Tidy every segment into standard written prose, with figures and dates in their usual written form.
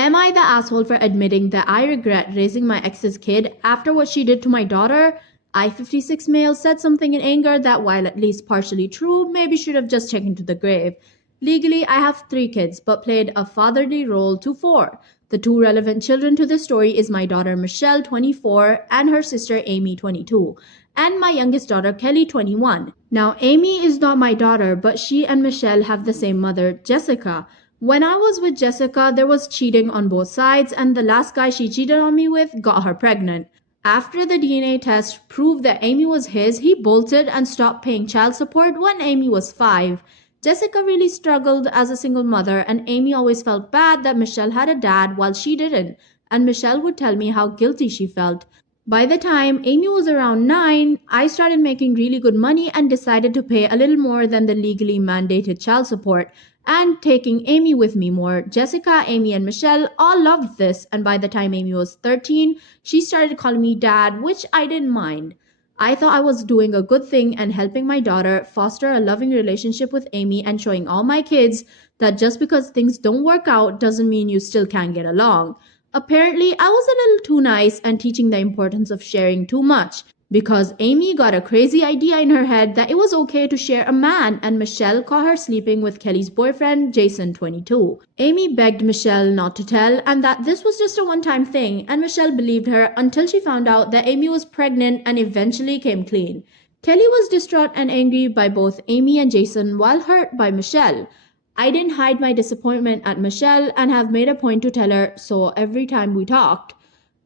Am I the asshole for admitting that I regret raising my ex's kid after what she did to my daughter? I-56 male said something in anger that, while at least partially true, maybe should have just taken to the grave. Legally, I have 3 kids, but played a fatherly role to 4. The 2 relevant children to this story is my daughter Michelle, 24, and her sister Amy, 22, and my youngest daughter Kelly, 21. Now, Amy is not my daughter, but she and Michelle have the same mother, Jessica. When I was with Jessica, there was cheating on both sides, and the last guy she cheated on me with got her pregnant. After the DNA test proved that Amy was his, he bolted and stopped paying child support when Amy was 5. Jessica really struggled as a single mother, and Amy always felt bad that Michelle had a dad while she didn't, and Michelle would tell me how guilty she felt. By the time Amy was around 9, I started making really good money and decided to pay a little more than the legally mandated child support, and taking Amy with me more. Jessica, Amy, and Michelle all loved this, and by the time Amy was 13, she started calling me dad, which I didn't mind. I thought I was doing a good thing and helping my daughter foster a loving relationship with Amy and showing all my kids that just because things don't work out doesn't mean you still can't get along. Apparently, I was a little too nice and teaching the importance of sharing too much, because Amy got a crazy idea in her head that it was okay to share a man, and Michelle caught her sleeping with Kelly's boyfriend, Jason, 22. Amy begged Michelle not to tell and that this was just a one-time thing, and Michelle believed her until she found out that Amy was pregnant and eventually came clean. Kelly was distraught and angry by both Amy and Jason while hurt by Michelle. I didn't hide my disappointment at Michelle and have made a point to tell her so every time we talked.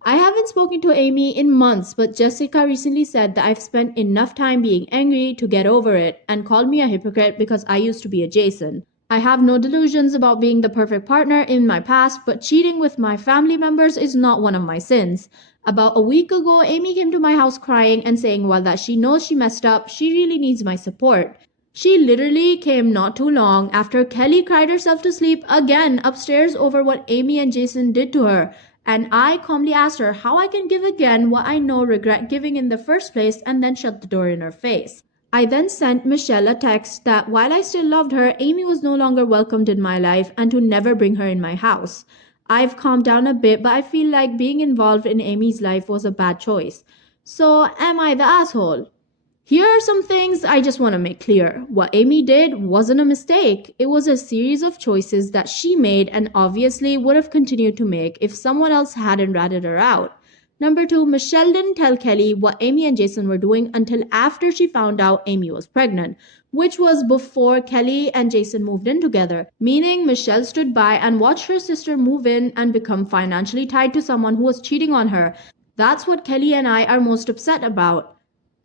I haven't spoken to Amy in months, but Jessica recently said that I've spent enough time being angry to get over it and called me a hypocrite because I used to be a Jason. I have no delusions about being the perfect partner in my past, but cheating with my family members is not one of my sins. About a week ago, Amy came to my house crying and saying while that she knows she messed up, she really needs my support. She literally came not too long after Kelly cried herself to sleep again upstairs over what Amy and Jason did to her. And I calmly asked her how I can give again what I know regret giving in the first place and then shut the door in her face. I then sent Michelle a text that while I still loved her, Amy was no longer welcomed in my life and to never bring her in my house. I've calmed down a bit, but I feel like being involved in Amy's life was a bad choice. So am I the asshole? Here are some things I just want to make clear. What Amy did wasn't a mistake. It was a series of choices that she made and obviously would have continued to make if someone else hadn't ratted her out. Number 2, Michelle didn't tell Kelly what Amy and Jason were doing until after she found out Amy was pregnant, which was before Kelly and Jason moved in together, meaning Michelle stood by and watched her sister move in and become financially tied to someone who was cheating on her. That's what Kelly and I are most upset about.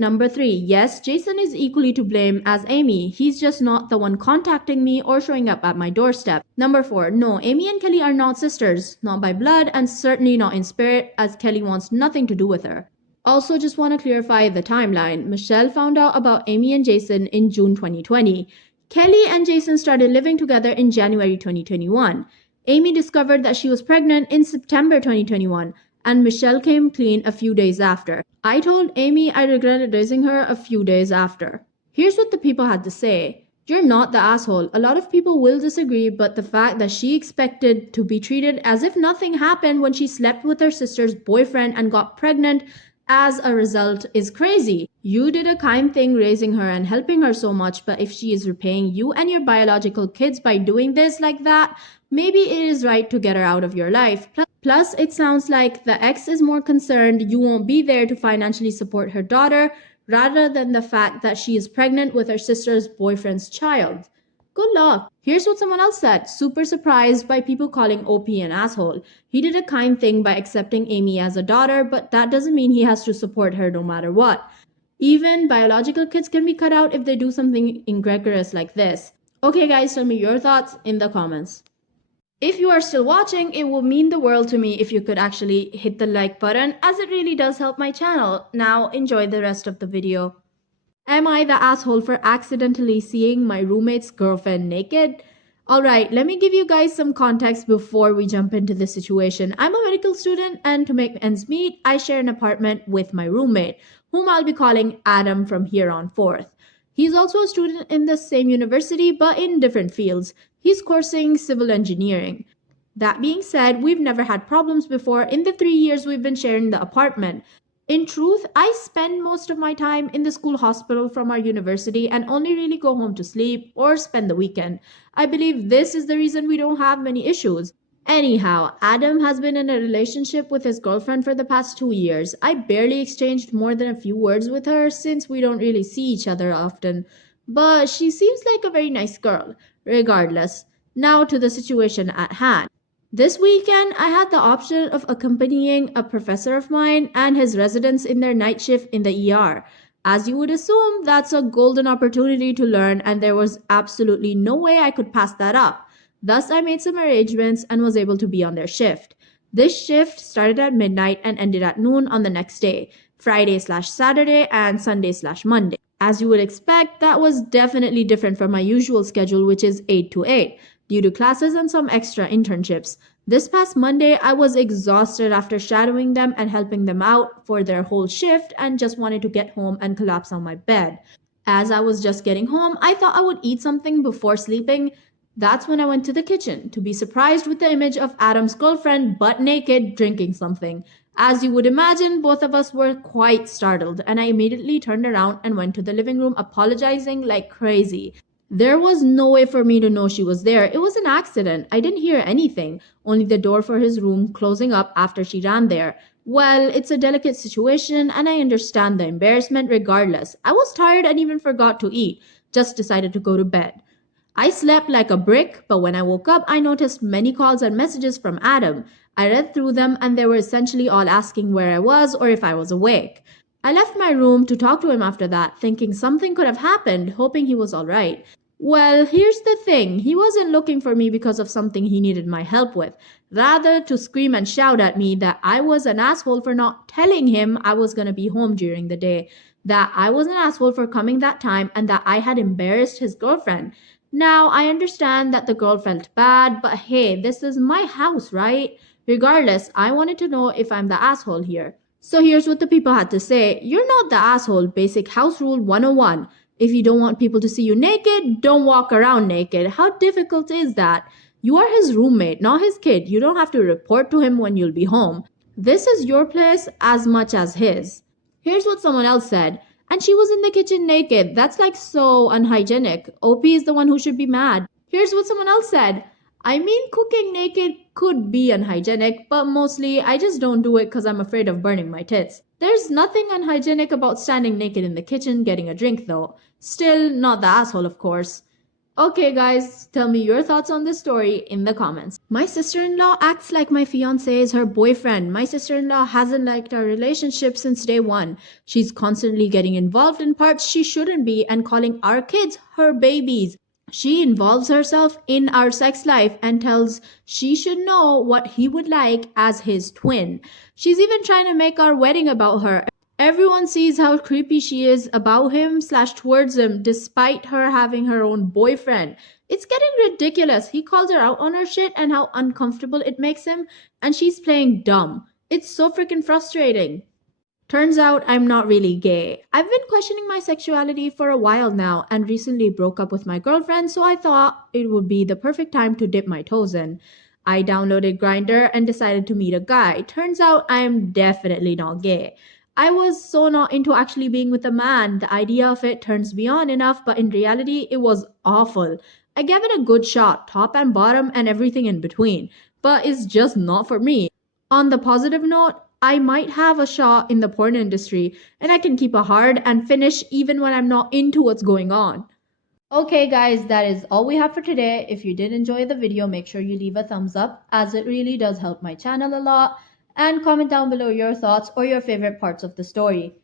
Number 3, yes, Jason is equally to blame as Amy. He's just not the one contacting me or showing up at my doorstep. Number 4, no, Amy and Kelly are not sisters, not by blood and certainly not in spirit, as Kelly wants nothing to do with her. Also, just want to clarify the timeline. Michelle found out about Amy and Jason in June 2020. Kelly and Jason started living together in January 2021. Amy discovered that she was pregnant in September 2021. And Michelle came clean a few days after. I told Amy I regretted raising her a few days after. Here's what the people had to say. You're not the asshole. A lot of people will disagree, but the fact that she expected to be treated as if nothing happened when she slept with her sister's boyfriend and got pregnant as a result is crazy. You did a kind thing raising her and helping her so much, but if she is repaying you and your biological kids by doing this like that, maybe it is right to get her out of your life. Plus, it sounds like the ex is more concerned you won't be there to financially support her daughter rather than the fact that she is pregnant with her sister's boyfriend's child. Good luck. Here's what someone else said, super surprised by people calling OP an asshole. He did a kind thing by accepting Amy as a daughter, but that doesn't mean he has to support her no matter what. Even biological kids can be cut out if they do something egregious like this. Okay guys, tell me your thoughts in the comments. If you are still watching, it will mean the world to me if you could actually hit the like button, as it really does help my channel. Now enjoy the rest of the video. Am I the asshole for accidentally seeing my roommate's girlfriend naked? Alright, let me give you guys some context before we jump into this situation. I'm a medical student and to make ends meet, I share an apartment with my roommate, whom I'll be calling Adam from here on forth. He's also a student in the same university but in different fields. He's coursing civil engineering. That being said, we've never had problems before in the 3 years we've been sharing the apartment. In truth, I spend most of my time in the school hospital from our university and only really go home to sleep or spend the weekend. I believe this is the reason we don't have many issues. Anyhow, Adam has been in a relationship with his girlfriend for the past 2 years. I barely exchanged more than a few words with her since we don't really see each other often. But she seems like a very nice girl. Regardless, now to the situation at hand. This weekend, I had the option of accompanying a professor of mine and his residents in their night shift in the ER. As you would assume, that's a golden opportunity to learn, and there was absolutely no way I could pass that up. Thus, I made some arrangements and was able to be on their shift. This shift started at midnight and ended at noon on the next day, Friday/Saturday and Sunday/Monday. As you would expect, that was definitely different from my usual schedule, which is 8 to 8, due to classes and some extra internships. This past Monday, I was exhausted after shadowing them and helping them out for their whole shift and just wanted to get home and collapse on my bed. As I was just getting home, I thought I would eat something before sleeping. That's when I went to the kitchen to be surprised with the image of Adam's girlfriend butt naked drinking something. As you would imagine, both of us were quite startled, and I immediately turned around and went to the living room apologizing like crazy. There was no way for me to know she was there. It was an accident. I didn't hear anything, only the door for his room closing up after she ran there. Well, it's a delicate situation, and I understand the embarrassment regardless. I was tired and even forgot to eat, just decided to go to bed. I slept like a brick, but when I woke up, I noticed many calls and messages from Adam. I read through them, and they were essentially all asking where I was or if I was awake. I left my room to talk to him after that, thinking something could have happened, hoping he was alright. Well, here's the thing. He wasn't looking for me because of something he needed my help with. Rather, to scream and shout at me that I was an asshole for not telling him I was going to be home during the day, that I was an asshole for coming that time, and that I had embarrassed his girlfriend. Now, I understand that the girl felt bad, but hey, this is my house, right? Regardless, I wanted to know if I'm the asshole here. So here's what the people had to say. You're not the asshole. Basic house rule 101. If you don't want people to see you naked, don't walk around naked. How difficult is that? You are his roommate, not his kid. You don't have to report to him when you'll be home. This is your place as much as his. Here's what someone else said. And she was in the kitchen naked. That's like so unhygienic. OP is the one who should be mad. Here's what someone else said. I mean, cooking naked could be unhygienic, but mostly I just don't do it because I'm afraid of burning my tits. There's nothing unhygienic about standing naked in the kitchen getting a drink, though. Still, not the asshole, of course. Okay, guys, tell me your thoughts on this story in the comments. My sister-in-law acts like my fiance is her boyfriend. My sister-in-law hasn't liked our relationship since day one. She's constantly getting involved in parts she shouldn't be and calling our kids her babies. She involves herself in our sex life and tells she should know what he would like as his twin. She's even trying to make our wedding about her. Everyone sees how creepy she is about him/towards him despite her having her own boyfriend. It's getting ridiculous. He calls her out on her shit and how uncomfortable it makes him, and she's playing dumb. It's so freaking frustrating. Turns out I'm not really gay. I've been questioning my sexuality for a while now and recently broke up with my girlfriend, so I thought it would be the perfect time to dip my toes in. I downloaded Grindr and decided to meet a guy. Turns out I am definitely not gay. I was so not into actually being with a man. The idea of it turns me on enough, but in reality, it was awful. I gave it a good shot, top and bottom and everything in between, but it's just not for me. On the positive note, I might have a shot in the porn industry, and I can keep a hard and finish even when I'm not into what's going on. Okay guys, that is all we have for today. If you did enjoy the video, make sure you leave a thumbs up as it really does help my channel a lot, and comment down below your thoughts or your favorite parts of the story.